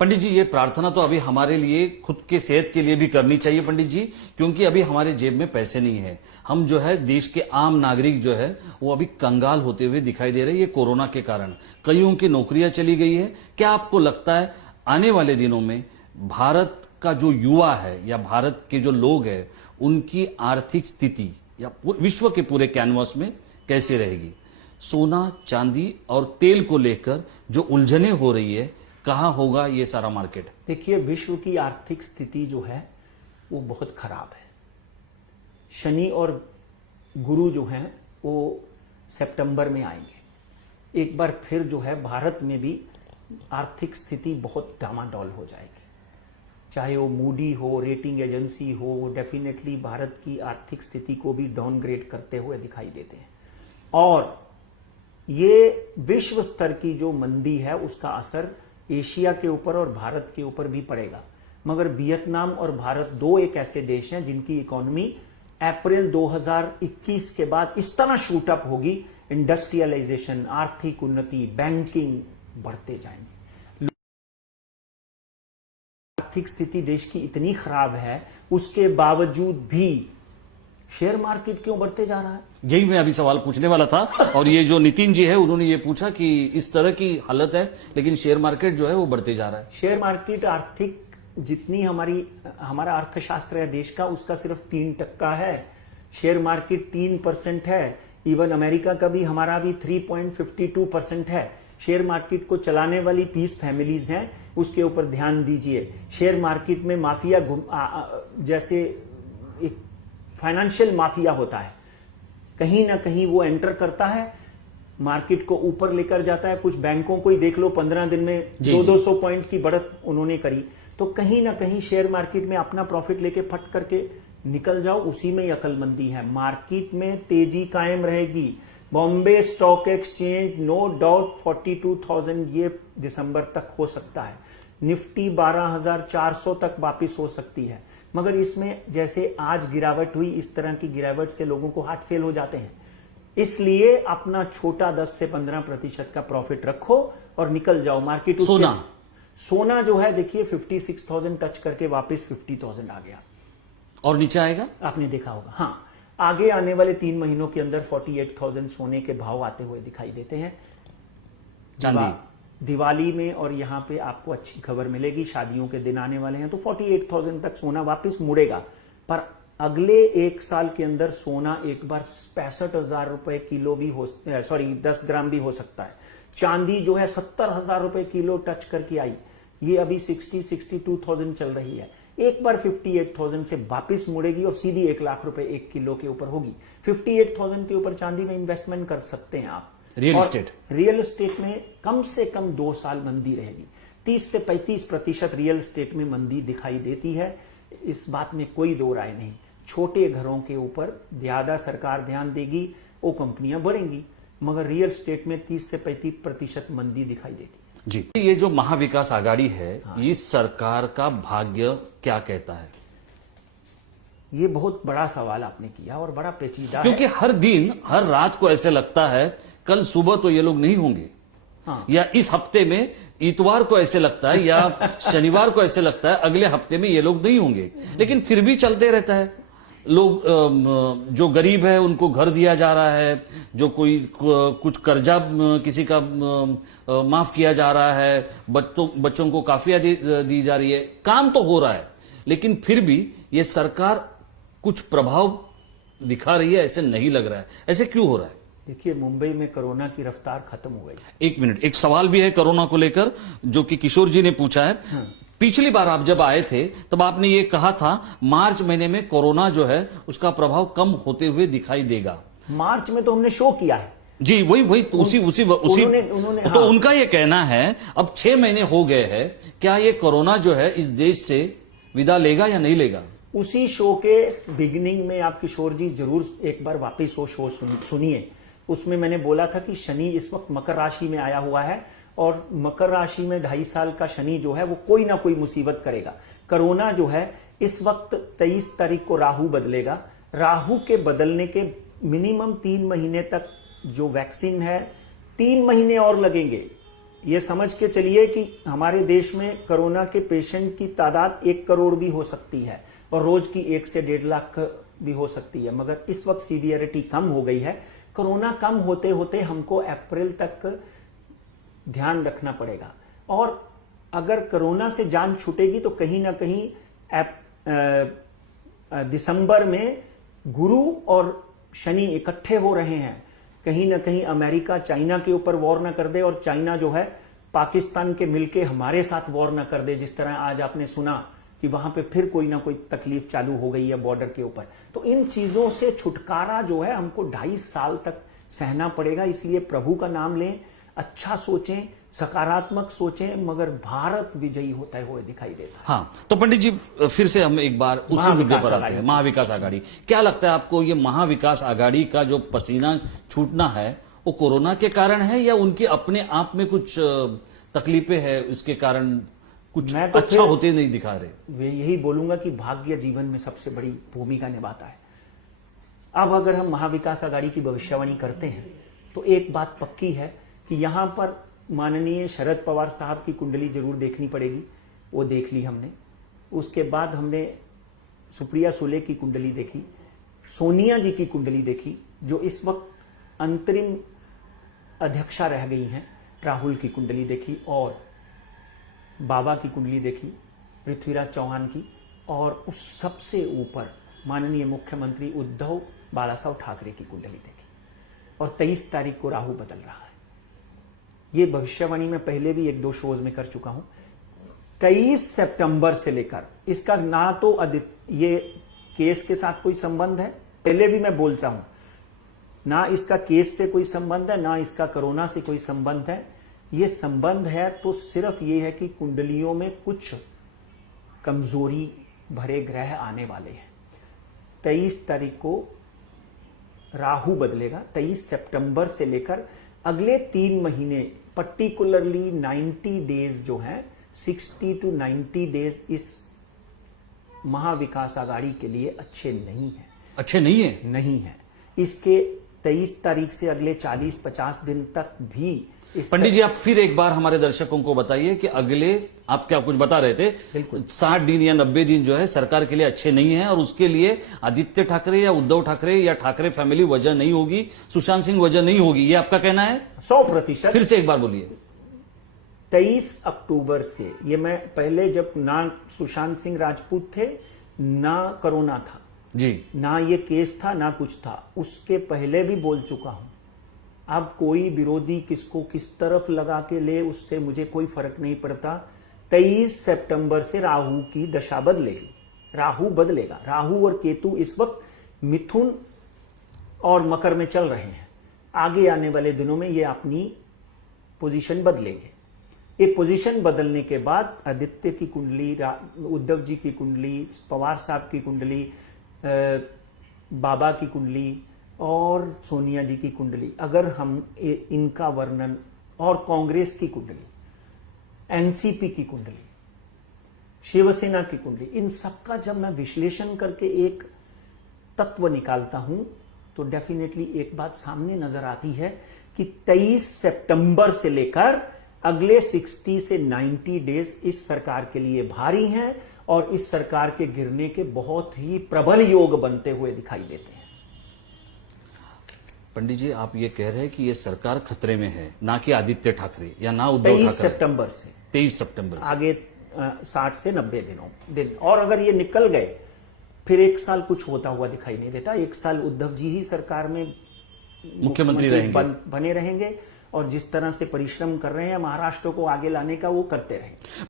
पंडित जी, ये प्रार्थना तो अभी हमारे लिए खुद के सेहत के लिए भी करनी चाहिए पंडित जी, क्योंकि अभी हमारे जेब में पैसे नहीं है। हम जो है देश के आम नागरिक जो है वो अभी कंगाल होते हुए दिखाई दे रहे हैं, ये कोरोना के कारण कईयों की नौकरियां चली गई है। क्या आपको लगता है आने वाले दिनों में भारत का जो युवा है या भारत के जो लोग हैं उनकी आर्थिक स्थिति या विश्व के पूरे कैनवास में कैसे रहेगी? सोना, चांदी और तेल को लेकर जो उलझने हो रही है, कहाँ होगा ये सारा मार्केट? देखिए, विश्व की आर्थिक स्थिति जो है वो बहुत खराब है। शनि और गुरु जो हैं वो सितंबर में आएंगे। एक बार फिर जो है भारत में भी आर्थिक स्थिति बहुत डामाडोल हो जाएगी। चाहे वो मूडी हो, रेटिंग एजेंसी हो, वो डेफिनेटली भारत की आर्थिक स्थिति को भी डाउनग्रेड करते हुए दिखाई देते हैं। और ये विश्व स्तर की जो मंदी है उसका असर एशिया के ऊपर और भारत के ऊपर भी पड़ेगा। मगर वियतनाम और भारत दो एक ऐसे देश हैं जिनकी इकोनॉमी अप्रैल 2021 के बाद इस तरह शूट अप होगी, इंडस्ट्रियलाइजेशन, आर्थिक उन्नति, बैंकिंग बढ़ते जाएंगे। आर्थिक स्थिति देश की इतनी खराब है, उसके बावजूद भी शेयर मार्केट क्यों बढ़ते जा रहा है? यही मैं अभी सवाल पूछने वाला था। और ये जो नितिन जी है उन्होंने ये पूछा कि इस तरह की हालत है लेकिन शेयर मार्केट जो है वो बढ़ते जा रहा है। शेयर मार्केट आर्थिक जितनी हमारा अर्थशास्त्र है देश का, उसका सिर्फ 3% है। शेयर मार्केट 3% है। इवन अमेरिका का भी, हमारा भी 3.52% है। शेयर मार्केट को चलाने वाली 20 फैमिलीज हैं, उसके ऊपर ध्यान दीजिए। शेयर मार्केट में माफिया जैसे एक फाइनेंशियल माफिया होता है, कहीं ना कहीं वो एंटर करता है, मार्केट को ऊपर लेकर जाता है। कुछ बैंकों को ही देख लो, 15 दिन में 200 पॉइंट की बढ़त उन्होंने करी। तो कहीं ना कहीं शेयर मार्केट में अपना प्रॉफिट लेके फट करके निकल जाओ, उसी में ही अकलमंदी है। मार्केट में तेजी कायम रहेगी। Bombay stock exchange no doubt 42,000 ये दिसंबर तक हो सकता है। निफ्टी 12,400 तक वापिस हो सकती है। मगर इसमें जैसे आज गिरावट हुई, इस तरह की गिरावट से लोगों को हार्ट फेल हो जाते हैं। इसलिए अपना छोटा 10 से 15% का प्रॉफिट रखो और निकल जाओ मार्केट। सोना जो है देखिए 56,000 टच करके वापस 50,000 आ गया। और नीचे आएगा, आपने देखा होगा। हाँ, आगे आने वाले 3 महीनों के अंदर 48,000 सोने के भाव आते हुए दिखाई देते हैं। चांदी दिवाली में और यहाँ पे आपको अच्छी खबर मिलेगी, शादियों के दिन आने वाले हैं, तो 48,000 तक सोना वापस मुड़ेगा। पर अगले 1 साल के अंदर सोना एक बार 65,000 रुपए किलो भी 10 ग्राम भी हो सकता है। चांदी जो है 70,000 रुपए किलो टच करके आई, ये अभी 62,000 चल रही है। एक बार 58,000 से वापस मुड़ेगी और सीधी 1 लाख रुपए 1 किलो के ऊपर होगी। 58,000 के ऊपर चांदी में इन्वेस्टमेंट कर सकते हैं आप। रियल एस्टेट में कम से कम 2 साल मंदी रहेगी। 30 से 35% रियल एस्टेट में मंदी दिखाई देती है, इस बात में कोई दो राय नहीं। छोटे घरों के ऊपर ज्यादा सरकार ध्यान देगी, वो कंपनियां बढ़ेंगी, मगर रियल एस्टेट में 30 से 35% मंदी दिखाई देती है। जी, ये जो महाविकास आघाड़ी है, हाँ, इस सरकार का भाग्य क्या कहता है? ये बहुत बड़ा सवाल आपने किया और बड़ा पेचीदा है, क्योंकि हर दिन हर रात को ऐसे लगता है कल सुबह तो ये लोग नहीं होंगे। हाँ। या इस हफ्ते में इतवार को ऐसे लगता है या शनिवार को ऐसे लगता है अगले हफ्ते में ये लोग नहीं होंगे, लेकिन फिर भी चलते रहता है। लोग जो गरीब है उनको घर दिया जा रहा है, जो कोई कुछ कर्जा किसी का माफ किया जा रहा है, बच्चों को काफिया दी जा रही है, काम तो हो रहा है, लेकिन फिर भी ये सरकार कुछ प्रभाव दिखा रही है ऐसे नहीं लग रहा है। ऐसे क्यों हो रहा है? देखिए, मुंबई में कोरोना की रफ्तार खत्म हो गई। एक मिनट, एक सवाल भी है कोरोना को लेकर जो कि किशोर जी ने पूछा है। हाँ। पिछली बार आप जब आए थे तब आपने ये कहा था मार्च महीने में कोरोना जो है उसका प्रभाव कम होते हुए दिखाई देगा। मार्च में तो हमने शो किया है जी, वही तो उसी उन्होंने तो हाँ। उनका ये कहना है अब 6 महीने हो गए हैं, क्या ये कोरोना जो है इस देश से विदा लेगा या नहीं लेगा? उसी शो के बिगिनिंग में आप किशोर जी जरूर एक बार वापिस वो शो सुनिए। उसमें मैंने बोला था कि शनि इस वक्त मकर राशि में आया हुआ है और मकर राशि में 2.5 साल का शनि जो है वो कोई ना कोई मुसीबत करेगा। कोरोना जो है इस वक्त 23 तारीख को राहु बदलेगा। राहु के बदलने के मिनिमम 3 महीने तक जो वैक्सीन है, 3 महीने और लगेंगे। ये समझ के चलिए कि हमारे देश में कोरोना के पेशेंट की तादाद 1 करोड़ भी हो सकती है और रोज की 1 से 1.5 लाख भी हो सकती है, मगर इस वक्त सीवियरिटी कम हो गई है। कोरोना कम होते होते हमको अप्रैल तक ध्यान रखना पड़ेगा, और अगर कोरोना से जान छूटेगी तो कहीं ना कहीं दिसंबर में गुरु और शनि इकट्ठे हो रहे हैं। कहीं ना कहीं अमेरिका चाइना के ऊपर वॉर ना कर दे और चाइना जो है पाकिस्तान के मिलके हमारे साथ वॉर ना कर दे, जिस तरह आज आपने सुना कि वहां पे फिर कोई ना कोई तकलीफ चालू हो गई है बॉर्डर के ऊपर। तो इन चीजों से छुटकारा जो है हमको 2.5 साल तक सहना पड़ेगा। इसलिए प्रभु का नाम लें, अच्छा सोचें, सकारात्मक सोचें, मगर भारत विजयी होता हुए दिखाई देता है। हाँ, तो पंडित जी फिर से हम एक बार उसी मुद्दे पर आते हैं, महाविकास आघाड़ी। क्या लगता है आपको, ये महाविकास आघाड़ी का जो पसीना छूटना है वो कोरोना के कारण है या उनके अपने आप में कुछ तकलीफें हैं, इसके कारण कुछ मैं तो अच्छा होते नहीं दिखा रहे? वे यही बोलूंगा कि भाग्य जीवन में सबसे बड़ी भूमिका निभाता है। अब अगर हम महाविकास आघाड़ी की भविष्यवाणी करते हैं तो एक बात पक्की है कि यहां पर माननीय शरद पवार साहब की कुंडली जरूर देखनी पड़ेगी। वो देख ली हमने। उसके बाद हमने सुप्रिया सुले की कुंडली देखी, सोनिया जी की कुंडली देखी जो इस वक्त अंतरिम अध्यक्षा रह गई हैं, राहुल की कुंडली देखी, और बाबा की कुंडली देखी, पृथ्वीराज चौहान की, और उस सबसे ऊपर माननीय मुख्यमंत्री उद्धव बालासाहेब ठाकरे की कुंडली देखी। और 23 तारीख को राहु बदल रहा है। ये भविष्यवाणी मैं पहले भी 1-2 शोज में कर चुका हूं। 23 सितंबर से लेकर इसका ना तो ये केस के साथ कोई संबंध है, पहले भी मैं बोलता हूं, ना इसका केस से कोई संबंध है, ना इसका कोरोना से कोई संबंध है। ये संबंध है तो सिर्फ ये है कि कुंडलियों में कुछ कमजोरी भरे ग्रह आने वाले हैं। 23 तारीख को राहु बदलेगा। 23 सितंबर से लेकर अगले 3 महीने, पर्टिकुलरली 90 डेज जो हैं, 60 to 90 डेज इस महाविकास आघाड़ी के लिए अच्छे नहीं है। अच्छे नहीं है? नहीं है। इसके 23 तारीख से अगले 40-50 दिन तक भी पंडित जी आप फिर एक बार हमारे दर्शकों को बताइए कि अगले, आप क्या कुछ बता रहे थे, बिल्कुल 60 दिन या 90 दिन जो है सरकार के लिए अच्छे नहीं है, और उसके लिए आदित्य ठाकरे या उद्धव ठाकरे या ठाकरे फैमिली वजह नहीं होगी, सुशांत सिंह वजह नहीं होगी, ये आपका कहना है? 100%। फिर से एक बार बोलिए। 23 अक्टूबर से, ये मैं पहले जब ना सुशांत सिंह राजपूत थे, ना कोरोना था जी, ना ये केस था, ना कुछ था, उसके पहले भी बोल चुका हूं। अब कोई विरोधी किसको किस तरफ लगा के ले, उससे मुझे कोई फर्क नहीं पड़ता। 23 सितंबर से राहु की दशा बदलेगी, राहु बदलेगा। राहु और केतु इस वक्त मिथुन और मकर में चल रहे हैं। आगे आने वाले दिनों में ये अपनी पोजीशन बदलेंगे। एक पोजीशन बदलने के बाद आदित्य की कुंडली, उद्धव जी की कुंडली, पवार साहब की कुंडली, बाबा की कुंडली और सोनिया जी की कुंडली, अगर हम इनका वर्णन, और कांग्रेस की कुंडली, एनसीपी की कुंडली, शिवसेना की कुंडली, इन सबका जब मैं विश्लेषण करके एक तत्व निकालता हूं तो डेफिनेटली एक बात सामने नजर आती है कि 23 सितंबर से लेकर अगले 60 से 90 डेज इस सरकार के लिए भारी हैं और इस सरकार के गिरने के बहुत ही प्रबल योग बनते हुए दिखाई देते हैं। पंडित जी आप ये कह रहे हैं कि ये सरकार खतरे में है, ना कि आदित्य ठाकरे या ना उद्धव ठाकरे। 23 सितंबर से 23 सितंबर से आगे 60 से 90 दिन, और अगर ये निकल गए फिर 1 साल कुछ होता हुआ दिखाई नहीं देता। 1 साल उद्धव जी ही सरकार में मुख्यमंत्री रहेंगे, बने रहेंगे, और जिस तरह से परिश्रम कर रहे हैं महाराष्ट्र को आगे लाने का, वो करते रहेंगे।